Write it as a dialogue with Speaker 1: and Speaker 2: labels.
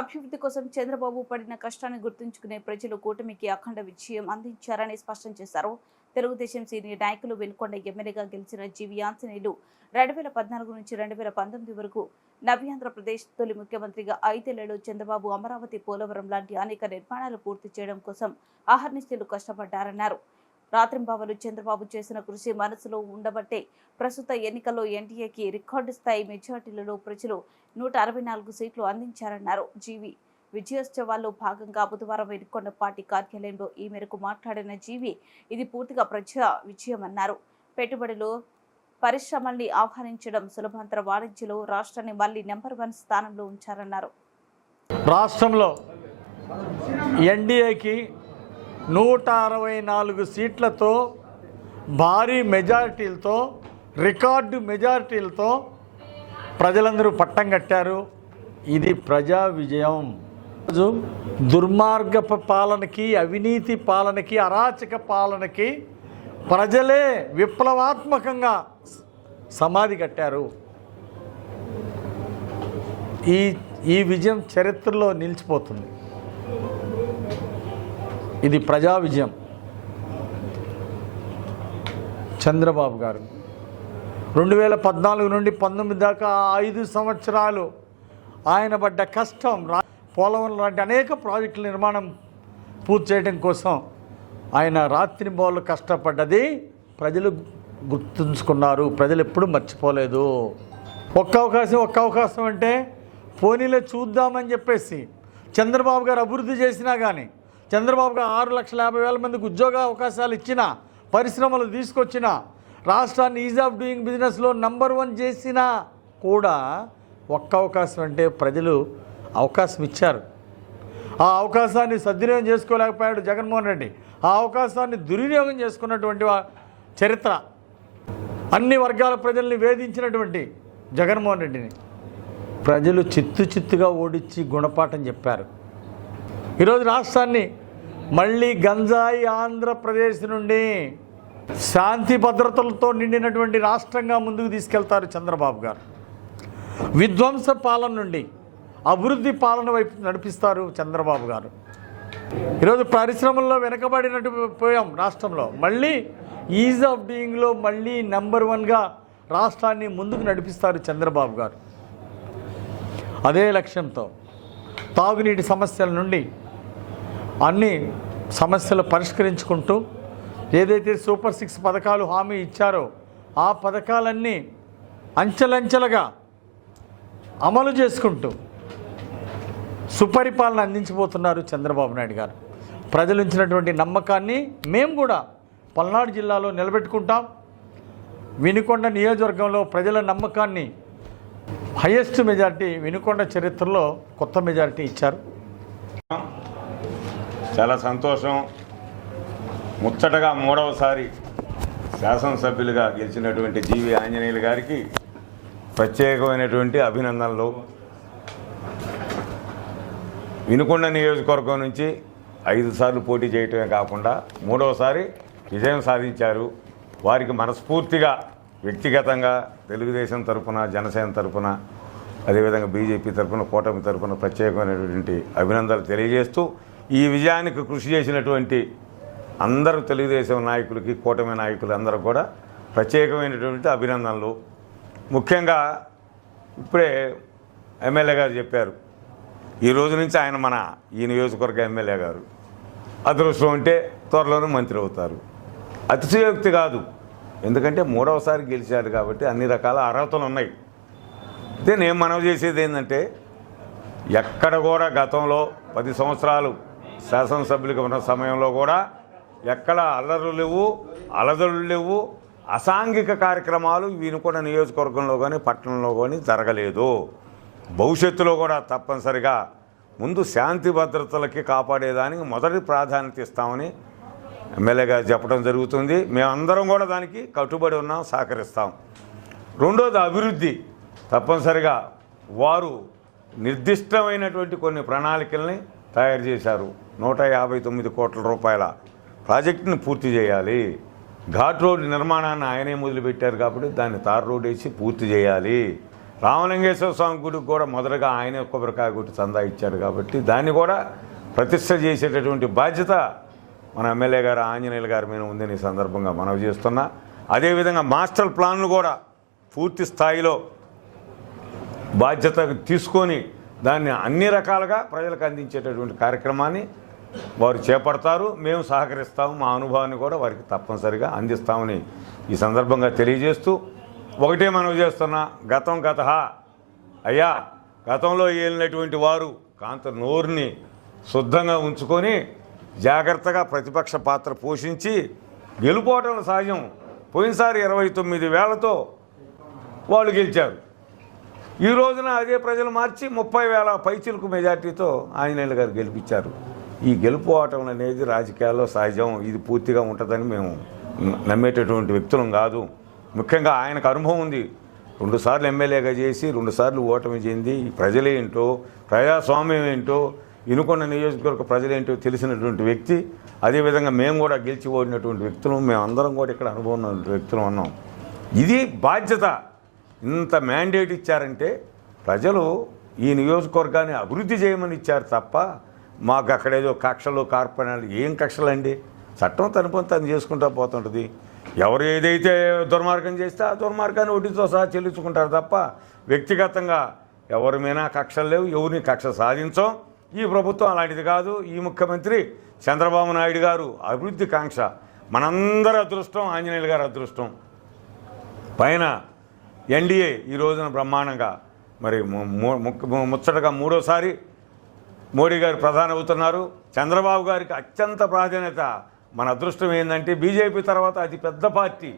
Speaker 1: అభివృద్ధి కోసం చంద్రబాబు పడిన కష్టాన్ని గుర్తుంచుకునే ప్రజలు కూటమికి అఖండ విజయం అందించారని స్పష్టం చేశారు. తెలుగుదేశం సీనియర్ నాయకులు వెనుకొండ ఎమ్మెల్యేగా గెలిచిన జీవి ఆంజనేయులు రెండు వేల పద్నాలుగు నుంచి రెండు వేల పంతొమ్మిది వరకు నవ్యాంధ్రప్రదేశ్ తొలి ముఖ్యమంత్రిగా ఐదేళ్ళలో చంద్రబాబు అమరావతి పోలవరం లాంటి అనేక నిర్మాణాలు పూర్తి చేయడం కోసం అహర్నిశలు కష్టపడ్డారన్నారు. రాత్రింబావలు చంద్రబాబు చేసిన కృషి మనసులో ఉండబట్టే ప్రస్తుత ఎన్నికల్లో ఎన్టీఏకి రికార్డు స్థాయి మెజార్టీలలో ప్రజలు నూట అరవై నాలుగు సీట్లు అందించారన్నారు. జీవి విజయోత్సవాల్లో భాగంగా బుధవారం వెనుకొండ పార్టీ కార్యాలయంలో ఈ మేరకు మాట్లాడిన జీవి ఇది పూర్తిగా ప్రజా విజయమన్నారు. పెట్టుబడులు పరిశ్రమల్ని ఆహ్వానించడం సులభాంతర వాణిజ్యలో రాష్ట్రాన్ని మళ్ళీ నెంబర్ వన్ స్థానంలో ఉంచారన్నారు.
Speaker 2: రాష్ట్రంలో ఎన్డీఏకి నూట అరవై నాలుగు సీట్లతో భారీ మెజారిటీలతో రికార్డు మెజారిటీలతో ప్రజలందరూ పట్టం కట్టారు. ఇది ప్రజా విజయం. రోజు దుర్మార్గపు పాలనకి అవినీతి పాలనకి అరాచక పాలనకి ప్రజలే విప్లవాత్మకంగా సమాధి కట్టారు. ఈ ఈ విజయం చరిత్రలో నిలిచిపోతుంది. ఇది ప్రజా విజయం. చంద్రబాబు గారు. రెండు వేల పద్నాలుగు నుండి పంతొమ్మిది దాకా ఐదు సంవత్సరాలు ఆయన పడ్డ కష్టం రా పోలవరం లాంటి అనేక ప్రాజెక్టుల నిర్మాణం పూర్తి చేయడం కోసం ఆయన రాత్రి బోళ్ళు కష్టపడ్డది ప్రజలు గుర్తుంచుకున్నారు. ప్రజలు ఎప్పుడూ మర్చిపోలేదు. ఒక్క అవకాశం ఒక్క అవకాశం అంటే పోనీలో చూద్దామని చెప్పేసి చంద్రబాబు గారు అభివృద్ధి చేసినా కానీ చంద్రబాబు గారు ఆరు లక్షల యాభై వేల మందికి ఉద్యోగ అవకాశాలు ఇచ్చిన పరిశ్రమలు తీసుకొచ్చిన రాష్ట్రాన్ని ఈజ్ ఆఫ్ డూయింగ్ బిజినెస్లో నంబర్ వన్ చేసినా కూడా ఒక్క అవకాశం అంటే ప్రజలు అవకాశం ఇచ్చారు. ఆ అవకాశాన్ని సద్వినియోగం చేసుకోలేకపోయాడు జగన్మోహన్ రెడ్డి. ఆ అవకాశాన్ని దుర్వినియోగం చేసుకున్నటువంటి చరిత్ర. అన్ని వర్గాల ప్రజల్ని వేధించినటువంటి జగన్మోహన్ రెడ్డిని. ప్రజలు చిత్తు చిత్తుగా ఓడించి గుణపాఠం చెప్పారు. ఈరోజు రాష్ట్రాన్ని మళ్ళీ గంజాయి ఆంధ్రప్రదేశ్ నుండి శాంతి భద్రతలతో నిండినటువంటి రాష్ట్రంగా ముందుకు తీసుకెళ్తారు చంద్రబాబు గారు. విధ్వంస పాలన నుండి అభివృద్ధి పాలన వైపు నడిపిస్తారు చంద్రబాబు గారు. ఈరోజు పరిశ్రమల్లో వెనకబడినట్టు పోయాం రాష్ట్రంలో. మళ్ళీ ఈజ్ ఆఫ్ డూయింగ్లో మళ్ళీ నెంబర్ వన్గా రాష్ట్రాన్ని ముందుకు నడిపిస్తారు చంద్రబాబు గారు. అదే లక్ష్యంతో తాగునీటి సమస్యల నుండి అన్ని సమస్యలు పరిష్కరించుకుంటూ ఏదైతే సూపర్ సిక్స్ పథకాలు హామీ ఇచ్చారో ఆ పథకాలన్నీ అంచెలంచెలుగా అమలు చేసుకుంటూ సుపరిపాలన అందించబోతున్నారు చంద్రబాబు నాయుడు గారు. ప్రజలు ఇచ్చినటువంటి నమ్మకాన్ని మేము కూడా పల్నాడు జిల్లాలో నిలబెట్టుకుంటాం. వినుకొండ నియోజకవర్గంలో ప్రజల నమ్మకాన్ని హయ్యెస్ట్ మెజారిటీ వినుకొండ చరిత్రలో కొత్త మెజారిటీ ఇచ్చారు.
Speaker 3: చాలా సంతోషం. ముచ్చటగా మూడవసారి శాసనసభ్యులుగా గెలిచినటువంటి జీవి ఆంజనేయులు గారికి ప్రత్యేకమైనటువంటి అభినందనలు. వినుకొండ నియోజకవర్గం నుంచి ఐదు సార్లు పోటీ చేయటమే కాకుండా మూడవసారి విజయం సాధించారు. వారికి మనస్ఫూర్తిగా వ్యక్తిగతంగా తెలుగుదేశం తరపున జనసేన తరఫున అదేవిధంగా బీజేపీ తరపున కూటమి తరపున ప్రత్యేకమైనటువంటి అభినందనలు తెలియజేస్తూ ఈ విజయానికి కృషి చేసినటువంటి అందరూ తెలుగుదేశం నాయకులకి కూటమి నాయకులు అందరూ కూడా ప్రత్యేకమైనటువంటి అభినందనలు. ముఖ్యంగా ఇప్పుడే ఎమ్మెల్యే గారు చెప్పారు ఈ రోజు నుంచి ఆయన మన ఈ నియోజకవర్గ ఎమ్మెల్యే గారు. అదృష్టం ఉంటే త్వరలోనే మంత్రి అవుతారు. అతిశయోక్తి కాదు ఎందుకంటే మూడవసారి గెలిచారు కాబట్టి అన్ని రకాల అర్హతలు ఉన్నాయి. అయితే నేను మనవి చేసేది ఏంటంటే ఎక్కడ కూడా గతంలో పది సంవత్సరాలు శాసనసభ్యులుగా ఉన్న సమయంలో కూడా ఎక్కడ అల్లర్లు లేవు అలదలు లేవు అసాంఘిక కార్యక్రమాలు వినుకొండ నియోజకవర్గంలో కానీ పట్టణంలో కానీ జరగలేదు. భవిష్యత్తులో కూడా తప్పనిసరిగా ముందు శాంతి భద్రతలకి కాపాడేదానికి మొదటి ప్రాధాన్యత ఇస్తామని ఎమ్మెల్యేగా చెప్పడం జరుగుతుంది. మేమందరం కూడా దానికి కట్టుబడి ఉన్నాం సహకరిస్తాం. రెండోది అభివృద్ధి. తప్పనిసరిగా వారు నిర్దిష్టమైనటువంటి కొన్ని ప్రణాళికల్ని తయారు చేశారు. నూట యాభై తొమ్మిది కోట్ల రూపాయల ప్రాజెక్టుని పూర్తి చేయాలి. ఘాట్ రోడ్ నిర్మాణాన్ని ఆయనే మొదలుపెట్టారు కాబట్టి దాన్ని తార్ రోడ్ వేసి పూర్తి చేయాలి. రామలింగేశ్వర స్వామి గుడికి కూడా మొదటగా ఆయనే కొబ్బరికాయ గుడి చందా ఇచ్చాడు కాబట్టి దాన్ని కూడా ప్రతిష్ట చేసేటటువంటి బాధ్యత మన ఎమ్మెల్యే గారు ఆంజనేయులు గారి మీద ఉందని ఈ సందర్భంగా మనవి చేస్తున్నా. అదేవిధంగా మాస్టర్ ప్లాన్లు కూడా పూర్తి స్థాయిలో బాధ్యత తీసుకొని దాన్ని అన్ని రకాలుగా ప్రజలకు అందించేటటువంటి కార్యక్రమాన్ని వారు చేపడతారు మేము సహకరిస్తాము. మా అనుభవాన్ని కూడా వారికి తప్పనిసరిగా అందిస్తామని ఈ సందర్భంగా తెలియజేస్తూ ఒకటే మనం చేస్తున్నా. గతం గత అయ్యా గతంలో ఏలినటువంటి వారు కాంత నోరుని శుద్ధంగా ఉంచుకొని జాగ్రత్తగా ప్రతిపక్ష పాత్ర పోషించి గెలుపోవటం సహజం పోయినసారి ఇరవై తొమ్మిది వేలతో వాళ్ళు గెలిచారు. ఈ రోజున అదే ప్రజలు మార్చి ముప్పై వేల పైచిలకు మెజార్టీతో ఆంజనేయులు గారు గెలిపించారు. ఈ గెలుపు ఆటం అనేది రాజకీయాల్లో సహజం ఇది పూర్తిగా ఉంటుందని మేము నమ్మేటటువంటి వ్యక్తులం కాదు. ముఖ్యంగా ఆయనకు అనుభవం ఉంది. రెండుసార్లు ఎమ్మెల్యేగా చేసి రెండుసార్లు ఓటమి చెంది ప్రజలేంటో ప్రజాస్వామ్యం ఏంటో ఇనుకొండ నియోజకవర్గ ప్రజలేంటో తెలిసినటువంటి వ్యక్తి అదేవిధంగా మేము కూడా గెలిచి ఓడినటువంటి వ్యక్తులు మేము అందరం కూడా ఇక్కడ అనుభవం ఉన్న వ్యక్తులు ఉన్నాం ఇది బాధ్యత. ఇంత మ్యాండేట్ ఇచ్చారంటే ప్రజలు ఈ నియోజకవర్గాన్ని అభివృద్ధి చేయమని ఇచ్చారు తప్ప మాకు అక్కడేదో కక్షలు కార్పణాలు ఏం కక్షలండి? చట్టం తన పని తను చేసుకుంటా పోతుంటుంది. ఎవరు ఏదైతే దుర్మార్గం చేస్తే ఆ దుర్మార్గాన్ని వడ్డీతో సహా చెల్లించుకుంటారు తప్ప వ్యక్తిగతంగా ఎవరి మీద కక్షలు లేవు ఎవరిని కక్ష సాధించం. ఈ ప్రభుత్వం అలాంటిది కాదు. ఈ ముఖ్యమంత్రి చంద్రబాబు నాయుడు గారు అభివృద్ధి కాంక్ష. మనందరి అదృష్టం ఆంజనేయులు గారి అదృష్టం. పైన ఎన్డీఏ ఈ రోజున బ్రహ్మాండంగా మరి ము- ముచ్చటగా మూడోసారి మోడీ గారు ప్రధాని అవుతున్నారు. చంద్రబాబు గారికి అత్యంత ప్రాధాన్యత. మన అదృష్టం ఏంటంటే బీజేపీ తర్వాత అతి పెద్ద పార్టీ.